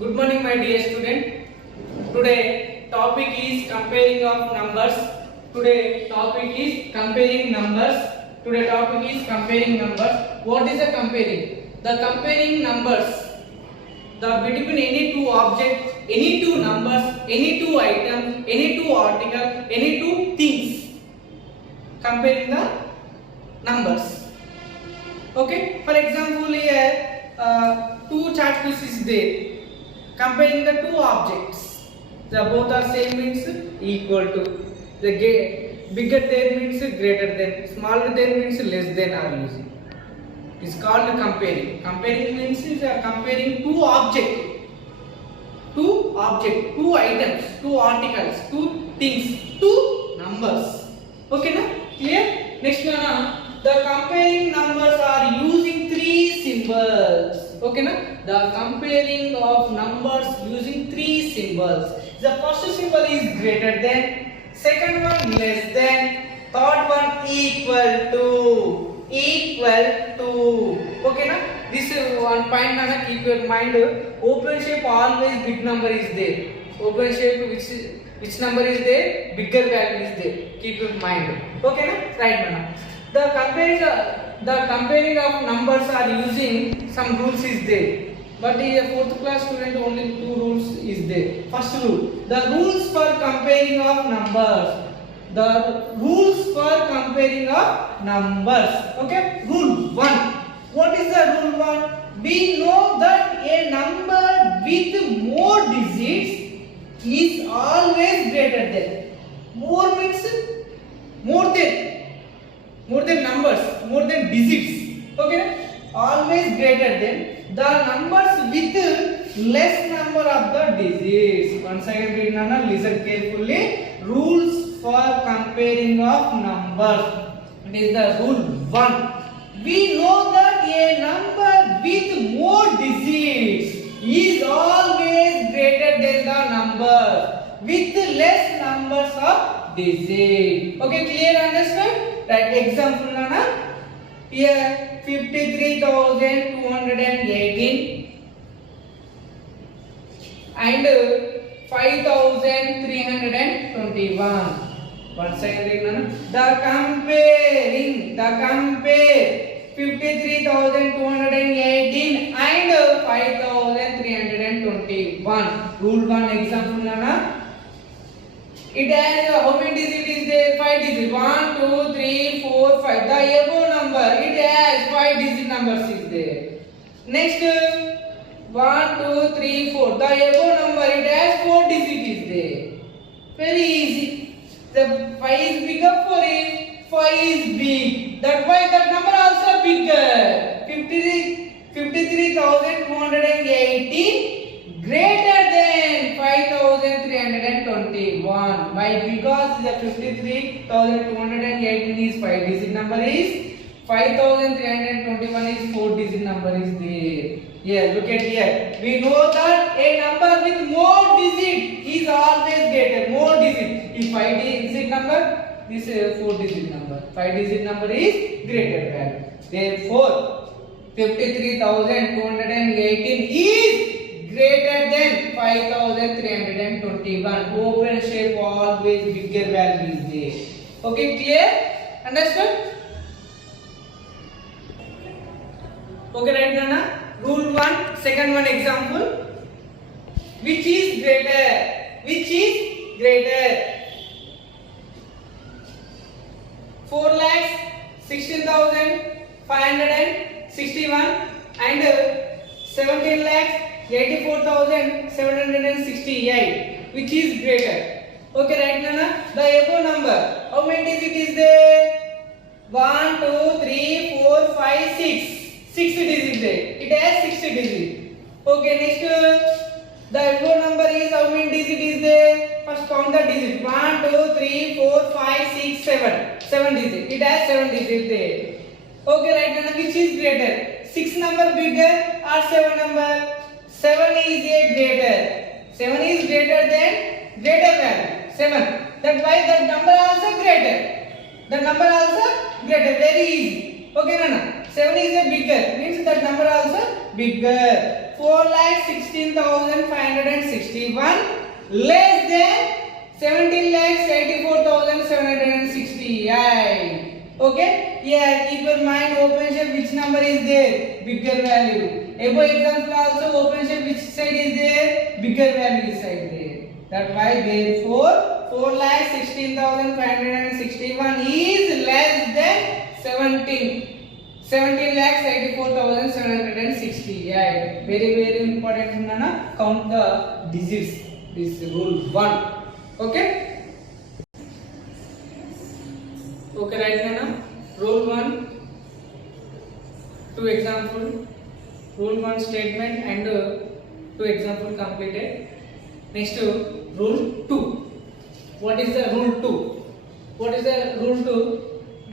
Good morning, my dear student. Today topic is comparing of numbers. Today topic is comparing numbers. Today topic is comparing numbers. What is the comparing? The comparing numbers. The between any two objects, any two numbers, any two items, any two articles, any two things. Comparing the numbers. Okay. For example, here two chart pieces is there. Comparing the two objects, the both are same means equal to. The bigger there means greater than, smaller there means less than are using. It's called comparing. Comparing means comparing two objects, two items, two articles, two things, two numbers. Okay, na? Clear? Next one, the comparing numbers are using three symbols. Okay, na? The comparing of numbers using three symbols. The first symbol is greater than, second one less than, third one equal to. Okay, na? This one point na keep your mind. Open shape always big number is there. Open shape which number is there? Bigger value is there. Keep your mind. Okay, na? Right now. The comparing of numbers are using some rules is there. But in a fourth class student only two rules is there. First rule, the rules for comparing of numbers. The rules for comparing of numbers. Okay, rule 1. What is the rule 1? We know that a number with more digits is always greater than. More means more than numbers, more than digits. Okay, always greater than the numbers with less number of the digits. Once again read Nana, listen carefully. Rules for comparing of numbers. It is the rule 1. We know that a number with more digits is always greater than the number with less numbers of digits. Okay, clear, understand? Right, example Nana. Here 53,218 and 5,321. Once again read Nana. The compare 53,218 and 5,321. Rule 1 example Nana. It has how many digits is there? 5 digits. 1, 2, 3, 4, 5. The above number, it has 5 digit numbers is there. Next, 1, 2, 3, 4. The above number, it has 4 digits is there. Very easy. The 5 is bigger for it. 5 is big. That's why that number also bigger. 53,218 greater than 5,321. Why? Because the 53,218 is 5 digit number is, 5,321 is 4 digit number is there. Here, look at here. We know that a number with more digit is always greater. More digit. If 5 digit number, this is 4 digit number. 5 digit number is greater value. Therefore, 53,218 is greater than 5,321. Open shape always bigger value is there. Okay, clear? Understood? Okay, right Nana? Rule 1, second one example. Which is greater? Which is greater? 4,16,561 and 17,84,768. Which is greater? Okay, right Nana? The above number. How many digits is there? 1, 2, 3, 4, 5, 6. 6 digits there. It has 60 digits. Okay, next. The above number is how many digits is there? First count the digits. 1, 2, 3, 4, 5, 6, 7. 7 digits. It has 7 digits there. Okay, right Nana? Which is greater? 6 number bigger or 7 number? 7 is a greater. 7 is greater than greater value. 7. That's why that number also greater. The number also greater. Very easy. Okay, Nana? 7 is a bigger. Means that number also bigger. 4,16,561 less than 17,84,768. Okay, here keep your mind, open shape which number is there, bigger value. Above example also open shape which side is there, bigger value is side there. That's why therefore 4,16,561 is less than 17,84,768. Very important, Nana. Count the digits. This is rule 1. Okay. Okay, right, Nana. Rule 1. Two example. Rule 1 statement and two example completed. Next rule 2. What is the rule 2? What is the rule 2?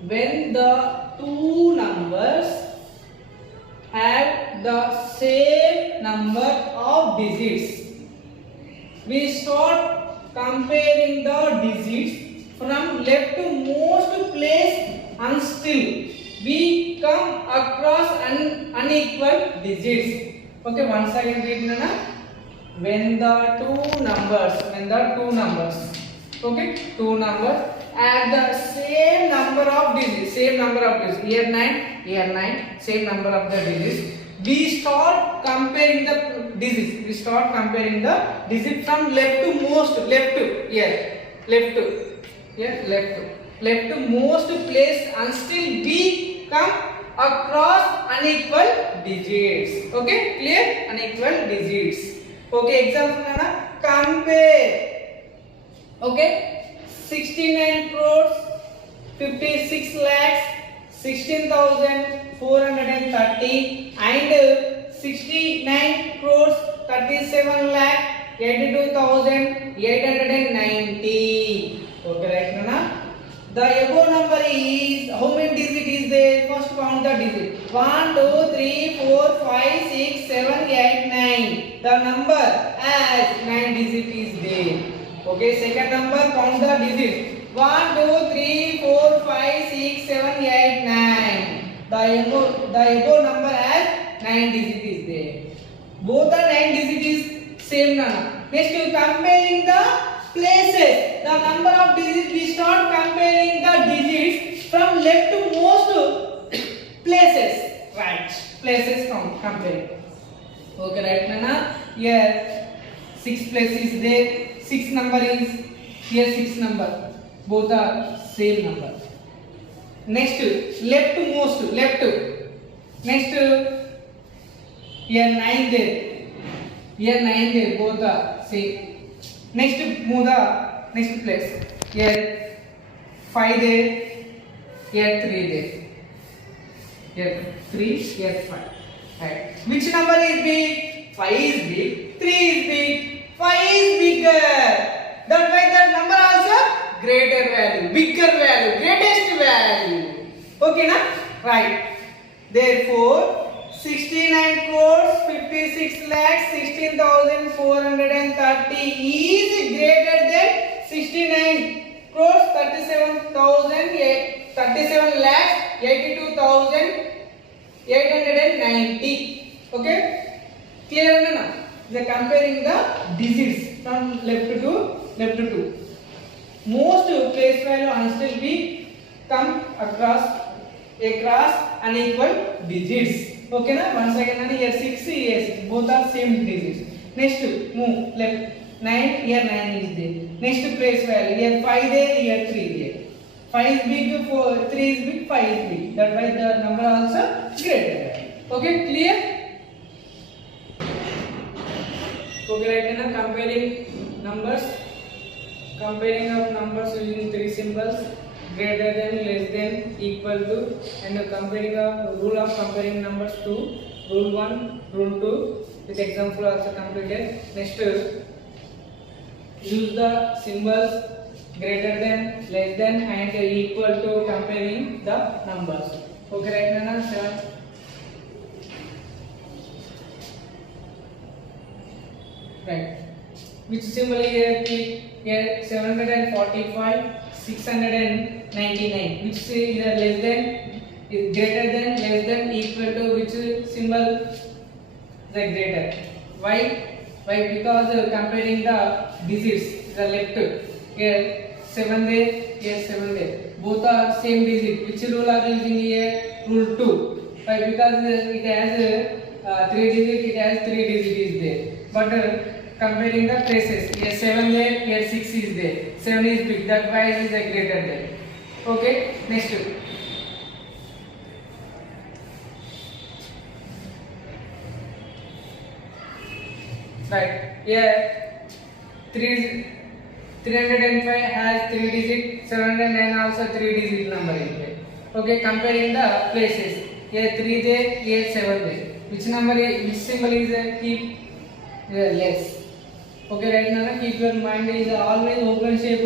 When the two numbers have the same number of digits, we start comparing the digits from left to most place until we come across unequal digits. Okay, once again read, Nana. When the two numbers, okay, two numbers have the same number of digits, here 9, same number of the digits, we start comparing the digits. From left to most, left to most place until we come across unequal digits. Okay, clear? Unequal digits. Okay, example, Nana. Compare. Okay, 69 crores 56 lakhs 16,430 and 69 crores 37 lakh 82,890. Okay, right, Nana? The above number is, how many digits is there? First count the digit. 1, 2, 3, 4, 5, 6, 7, 8, 9. The number as 9 digit is there. Okay, second number, count the digits. 1, 2, 3, 4, 5, 6, 7, 8, 9. The above number as 9 digit is there. Both are 9 digit is same, Nana. Next, you comparing the places. The number of digits, we start comparing the digits from left to most places. Right. Places comparing. Okay, right, Nana? Here 6 places is there. 6 number is here, 6 number. Both are same number. Next, left to most, left to. Next, here 9 there. Here 9 there. Both are same. Next, move the next place. Here 5 there. Here 3 there. Here 3. Here 5. Right. Which number is big? 5 is big. 3 is big. 5 is bigger. That's why that number also greater value, bigger value, greatest value. Okay, na? Right. Therefore, 69 crores 56 lakhs 16,430 is greater than 69 crores 37 lakhs 82,890. Okay? Clear, na? They are comparing the digits from left to 2. Most place value until we come across unequal digits. Okay, na? Once again, here 6, here 6. Both are same digits. Next, move left. 9, here 9 is there. Next place value, here 5 there, here 3 there. 5 is big, 3 is big, 5 is big. That's why the number also greater. Okay, clear? Okay, right now comparing numbers. Comparing of numbers using 3 symbols, greater than, less than, equal to, and comparing of rule of comparing numbers to rule 1, rule 2. This example also completed. Next, use the symbols greater than, less than, and equal to comparing the numbers. Okay, right now 7. Right. Which symbol here? Here 745, 699. Which is less than, is greater than, less than, equal to which symbol? the greater. Why? Why? Because comparing the digits, the left here 7 there, here 7 there. Both are same digit. Which rule are using here? Rule 2. Why? Because it has 3 digit. It has 3 digit is there. But comparing the places, here 7 there, here 6 is there. 7 is big. That why is the greater there. Okay. Next. Right. Here 305 has 3 digit, 709 also 3 digit number is there. Okay, comparing the places. Here 3 there, here 7 there. Which number is, which symbol is keep less? Okay, right now keep your mind is always open shape.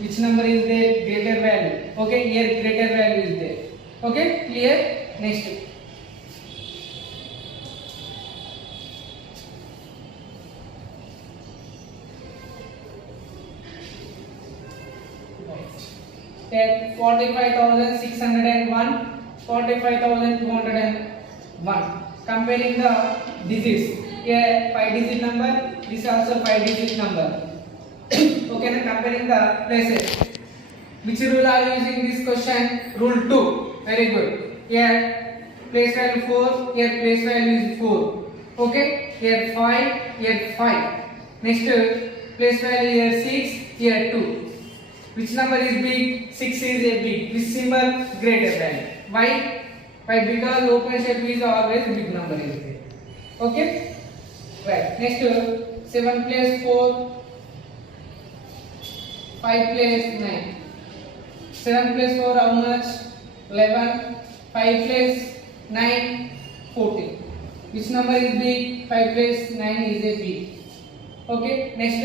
Which number is there? Greater value. Okay, here greater value is there. Okay, clear? Next. Then 45,601, 45,201. Comparing the digits. Here 5 digit number. This also 5 digit number. Okay, now comparing the places. Which rule are you using this question? Rule 2. Very good. Here place value 4. Here place value is 4. Okay. Here 5. Here 5. Next place value here 6. Here 2. Which number is big? 6 is a big. Which symbol? Greater value. Why? Why? Because open shape is always big number is there. Okay? Right. Next 7 place 4. 5 place 9. 7 place 4 how much? 11. 5 place 9. 14. Which number is big? 5 place 9 is a big. Okay? Next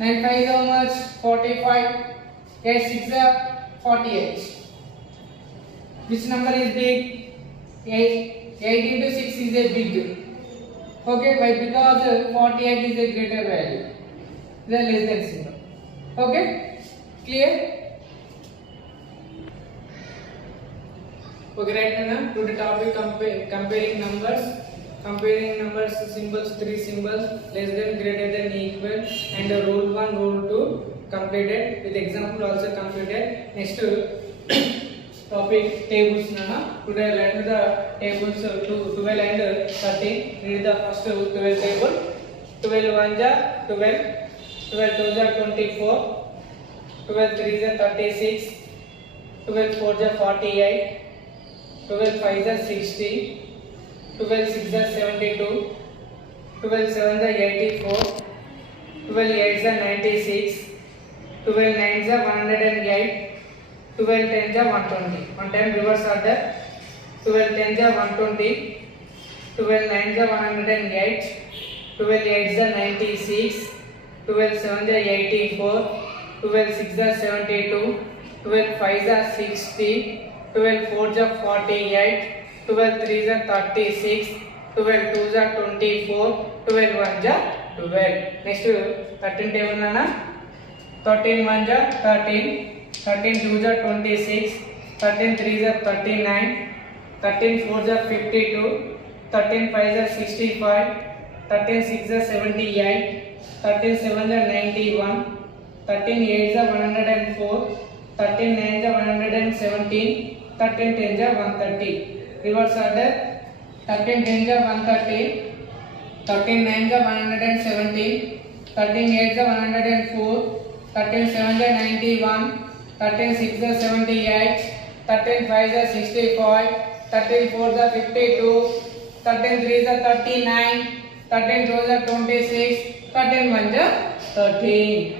9 5 how much? 45. 8 6 48. Which number is big? 8. 8 into 6 is a big. Okay, why? Because 48 is a greater value. The less than symbol. Okay, clear? Okay, right now to the topic comparing numbers. Comparing numbers, symbols, 3 symbols, less than, greater than, equal, and rule 1, rule 2 completed. With example also completed. Next topic tables. Today learn the tables 12 and 13. Read the first 12 table. 12 1 ja 12, 12 2 ja 24, 12 3 ja 36, 12 4 ja 48, 12 5 ja 60. 12 6 are 72, 12 7 are 84, 12 8 are 96, 12 9 are 108, 12 10 are 120. One time reverse order. 12 10 are 120, 12 9 are 108, 12 8 are 96, 12 7 are 84, 12 6 are 72, 12 5 are 60, 12 4 are 48. 12 3 are 36, 12 2 are 24, 12 1 are 12. Next 13 table nana. 13 1 are 13, 13 2 are 26, 13 3 are 39, 13 4 are 52, 13 5 are 65, 13 6 are 78, 13 7 are 91, 13 8 are 104, 13 9 are 117, 13 10 are 130. Reverse order. 13 10 are 130, 13 9 are 117, 13 8 are 104, 13 7 are 91, 13 6 are 78, 13 5 are 65, 13 4 are 52, 13 3 are 39, 13 2 are 26, 13 1 are 13.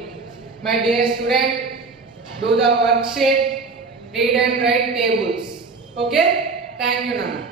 My dear student, do the worksheet, read and write tables. Okay? Thank you, Nana.